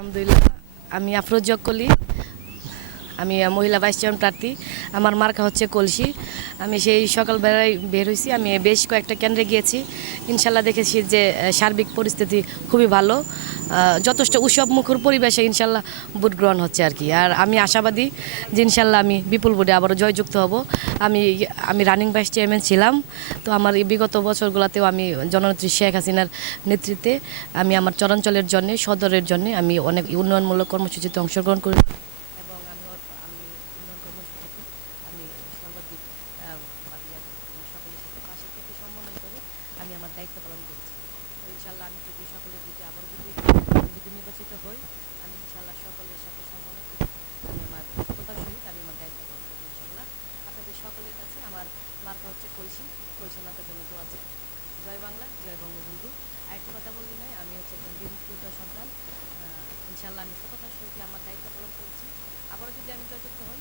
আলহামদুলিল্লাহ, আমি আফরোজা কলি। আমি মহিলা ভাইস চেয়ারম্যান প্রার্থী। আমার মার্কা হচ্ছে কলসি। আমি সেই সকালবেলায় বের হয়েছি, আমি বেশ কয়েকটা কেন্দ্রে গিয়েছি। ইনশাল্লাহ দেখেছি যে সার্বিক পরিস্থিতি খুবই ভালো, যথেষ্ট উৎসব মুখর পরিবেশে ইনশাল্লাহ ভোট গ্রহণ হচ্ছে আর কি। আর আমি আশাবাদী যে ইনশাল্লাহ আমি বিপুল ভোটে আবারও জয়যুক্ত হব। আমি আমি রানিং ভাইস চেয়ারম্যান ছিলাম, তো আমার এই বিগত বছরগুলোতেও আমি জননেত্রী শেখ হাসিনার নেতৃত্বে আমি আমার চরাঞ্চলের জন্য, সদরের জন্য আমি অনেক উন্নয়নমূলক কর্মসূচিতে অংশগ্রহণ করি এবং আমি উন্নয়ন কর্মসূচিতে আমি সর্বাধিক সকলের সাথে পাশে থেকে সমন্বয় করে আমি আমার দায়িত্ব পালন করেছি। তো ইনশাল্লাহ আমি যদি সকলের দিকে আবার যদি নির্বাচিত হই, আমি ইনশাল্লাহ সকলের সাথে সমন্বয় করে আমি আমার সততার সহিত আমি আমার দায়িত্ব পালন করবো ইনশাল্লাহ। আপনাদের সকলের কাছে আমার মার্কা হচ্ছে কলসি। কলসি মার্কার জন্য দোয়া চাই। জয় বাংলা, জয় বঙ্গবন্ধু। আরেকটি কথা বললি নয়, আমি হচ্ছে একজন বিমুক্ত সন্তান। ইনশাল্লাহ আমি সততার সহিত আমার দায়িত্ব পালন করেছি। আবারও যদি আমি জয়যুক্ত হই,